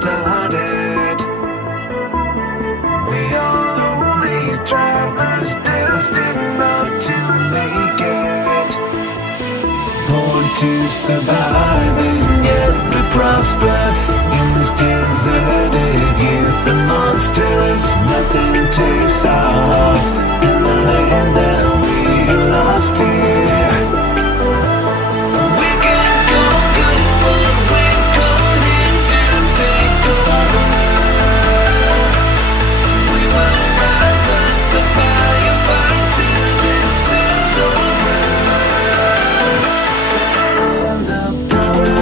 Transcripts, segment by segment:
started. We are lonely drivers destined not to make it. Born to survive and yet we prosper in this deserted youth. The monsters, nothing takes our hearts in the land that we lost here. We can conquer what we've come here to take over. We will rise like the fire, fight till this is over. Sound the power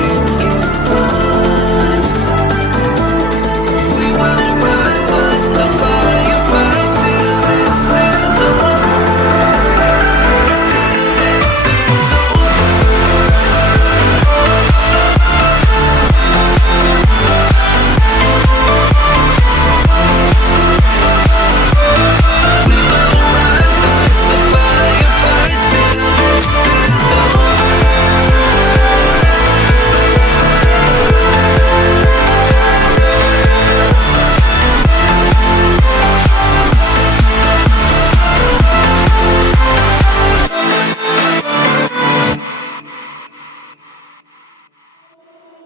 you can find. We will rise like the fire, fight till this is over. Till this is over. We will rise like the fire, fight till this is over.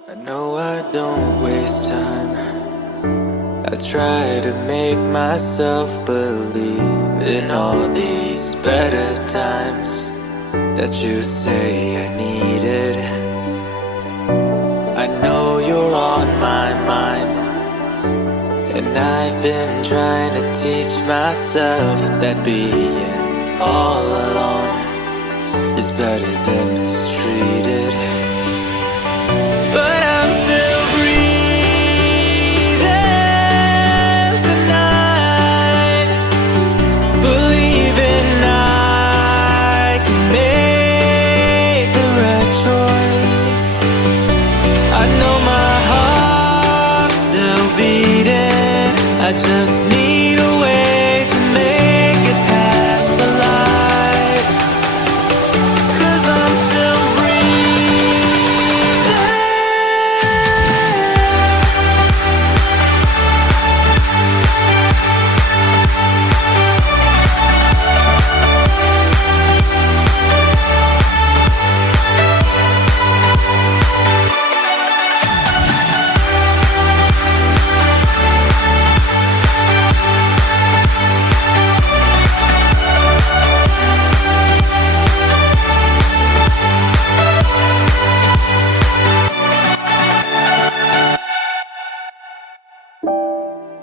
I know I don't waste time. I try to make myself believe in all these better times that you say I needed. I know you're on my mind, and I've been trying to teach myself that being all alone is better than mistreated. But I'm still breathing tonight, believing I can make the right choice. I know my heart's still beating. I just need a way to make it past the light. 'Cause I'm still breathing.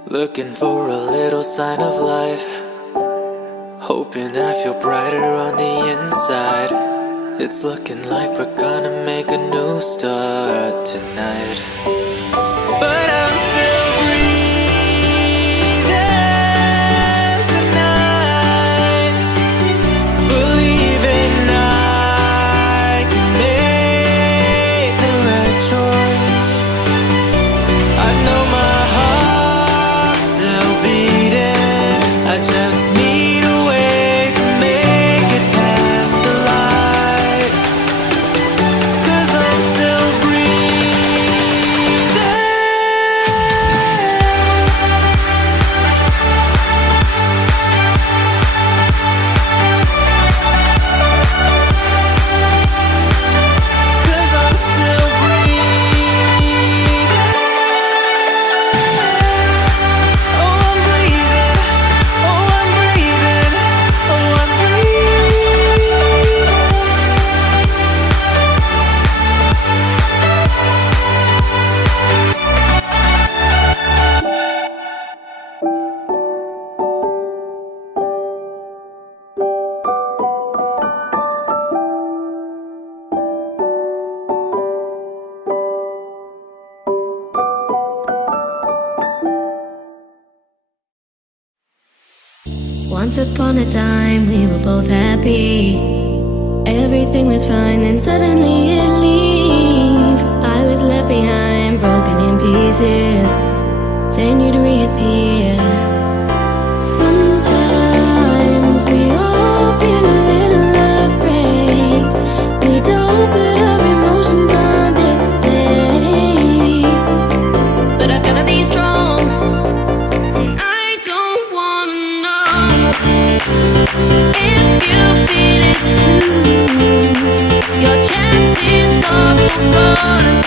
Looking for a little sign of life, hoping I feel brighter on the inside. It's looking like we're gonna make a new start tonight. But I'm still breathing tonight, believing I can make the right choice. I know my heart's still beating. I just need a way to make it past the light. 'Cause I'm still breathing. Once upon a time, we were both happy. Everything was fine, then suddenly it leave. I was left behind, broken in pieces. Then you'd reappear. Sometimes we all feel a little afraid. We don't put our emotions on display. on.